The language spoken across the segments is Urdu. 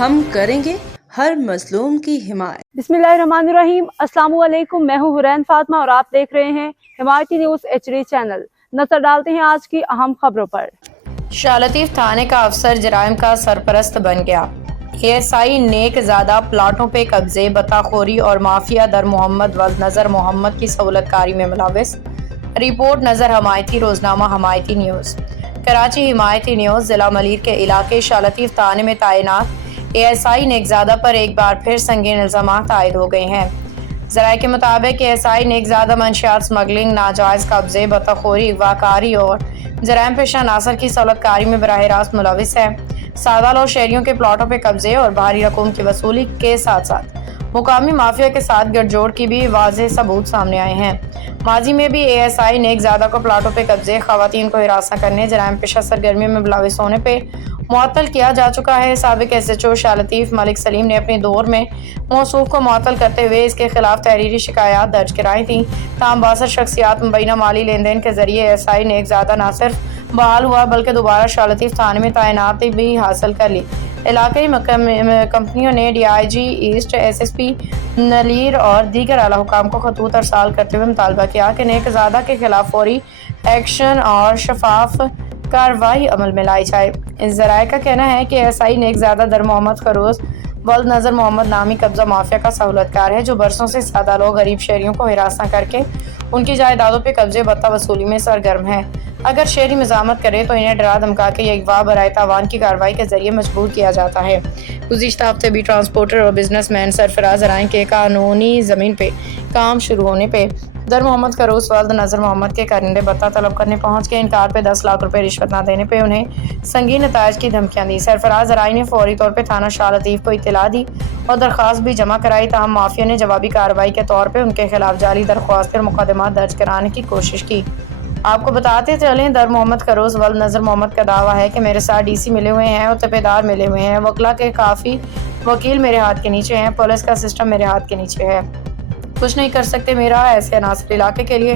ہم کریں گے ہر مظلوم کی حمایت۔ بسم اللہ الرحمن الرحیم۔ السلام علیکم، میں ہوں حرین فاطمہ اور آپ دیکھ رہے ہیں حمایتی نیوز HD چینل۔ نظر ڈالتے ہیں آج کی اہم خبروں پر۔ شاہ لطیف تھانے کا افسر جرائم کا سرپرست بن گیا۔ ASI نیک زادہ پلاٹوں پہ قبضے، بطاخوری اور مافیا در محمد ولد نظر محمد کی سہولت کاری میں ملوث۔ رپورٹ نظر حمایتی روزنامہ حمایتی نیوز۔ کراچی حمایتی نیوز۔ ضلع ملیر کے علاقے شاہ لطیف تھانے میں تعینات ASI نیک زادہ پر ایک بار پھر سنگین الزامات عائد ہو گئے ہیں۔ ذرائع کے مطابق ASI نیک زادہ منشیات سمگلنگ، ناجائز قبضے، بطاخوری، اغوا کاری اور جرائم پیشہ عناصر کی سہولت کاری میں براہ راست ملوث ہے۔ سادہ لوگ شہریوں کے پلاٹوں پہ قبضے اور بھاری رقوم کی وصولی کے ساتھ ساتھ مقامی مافیا کے ساتھ گٹھ جوڑ کی بھی واضح ثبوت سامنے آئے ہیں۔ ماضی میں بھی ASI نیک زادہ کو پلاٹوں پہ قبضے، خواتین کو ہراساں کرنے، جرائم پیشہ سرگرمیوں میں ملوث ہونے پہ معطل کیا جا چکا ہے۔ سابق SHO شاہ لطیف ملک سلیم نے اپنے دور میں موصوف کو معطل کرتے ہوئے اس کے خلاف تحریری شکایات درج کرائی تھیں۔ تاہم 62 شخصیات مبینہ مالی لین دین کے ذریعے ASI نیک زادہ نہ صرف بحال ہوا بلکہ دوبارہ شاہ لطیف تھانے میں تعیناتی بھی حاصل کر لی۔ علاقائی کمپنیوں نے DIG ایسٹ، SSP نلیر اور دیگر اعلیٰ حکام کو خطوط ارسال کرتے ہوئے مطالبہ کیا کہ نیک زادہ کے خلاف فوری ایکشن اور شفاف کارروائی عمل میں لائی جائے۔ ذرائع کا کہنا ہے کہ ASI نیک زادہ در محمد خروز ولد نظر محمد نامی قبضہ مافیا کا سہولت کار ہے جو برسوں سے سادہ لوگ غریب شہریوں کو ہراساں کر کے ان کی جائیدادوں پہ قبضے بتہ وصولی میں سرگرم ہے۔ اگر شہری مزاحمت کرے تو انہیں ڈرا دھمکا کے یا اغوا برائے تاوان کی کارروائی کے ذریعے مجبور کیا جاتا ہے۔ گزشتہ ہفتے بھی ٹرانسپورٹر اور بزنس مین سرفراز ارائیں کے قانونی زمین پہ کام شروع ہونے پہ در محمد خروز ولد نظر محمد کے کارندے بتہ طلب کرنے پہنچ کے انکار پہ 10 لاکھ روپے رشوت نہ دینے پہ انہیں سنگین نتائج کی دھمکیاں دی۔ سرفراز ارائیں نے فوری طور پہ تھانہ شاہ لطیف کو اطلاع دی اور درخواست بھی جمع کرائی، تاہم مافیا نے جوابی کارروائی کے طور پہ ان کے خلاف جعلی درخواستیں اور مقدمات درج کرانے کی کوشش کی۔ آپ کو بتاتے چلیں در محمد خروز ولد نظر محمد کا دعویٰ ہے کہ میرے ساتھ DC ملے ہوئے ہیں اور تپیدار ملے ہوئے ہیں، وکلا کے کافی وکیل میرے ہاتھ کے نیچے ہیں، پولیس کا سسٹم میرے ہاتھ کے نیچے ہے، کچھ نہیں کر سکتے۔ میرا ایسے عناصر علاقے کے لیے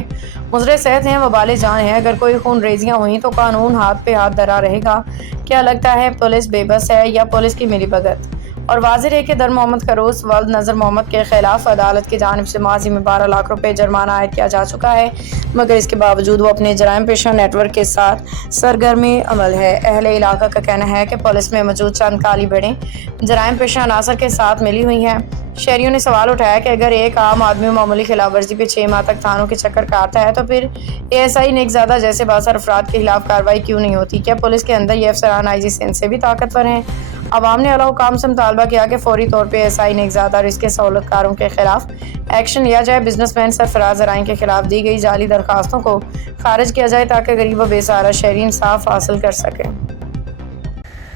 مضر صحت ہیں، وبال جان ہے، اگر کوئی خون ریزیاں ہوئیں تو قانون ہاتھ پہ ہاتھ دھرا رہے گا۔ کیا لگتا ہے پولیس بے بس ہے یا پولیس کی ملی بھگت؟ اور واضح ہے کہ در محمد خروز ولد نظر محمد کے خلاف عدالت کی جانب سے ماضی میں 12 لاکھ روپے جرمانہ عائد کیا جا چکا ہے، مگر اس کے باوجود وہ اپنے جرائم پیشہ نیٹ ورک کے ساتھ سرگرمی عمل ہے۔ اہل علاقہ کا کہنا ہے کہ پولیس میں موجود چند کالی بھیڑیں جرائم پیشہ عناصر کے ساتھ ملی ہوئی ہیں۔ شہریوں نے سوال اٹھایا کہ اگر ایک عام آدمی معمولی خلاف ورزی پہ 6 ماہ تک تھانوں کے چکر کاٹتا ہے تو پھر ASI نیک زادہ جیسے بااثر افراد کے خلاف کارروائی کیوں نہیں ہوتی؟ کیا پولیس کے اندر یہ افسران IG سندھ سے بھی طاقتور ہیں؟ عوام نے اعلیٰ حکام سے مطالبہ کیا کہ فوری طور پہ ASI نیک زادہ اور اس کے سہولت کاروں کے خلاف ایکشن لیا جائے، بزنس مین سرفراز ارائیں کے خلاف دی گئی جعلی درخواستوں کو خارج کیا جائے تاکہ غریب و بے سہارا شہری انصاف حاصل کر سکیں۔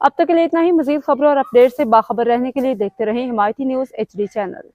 اب تک کے لیے اتنا ہی۔ مزید خبروں اور اپڈیٹ سے باخبر رہنے کے لیے دیکھتے رہیں حمایتی نیوز HD چینل۔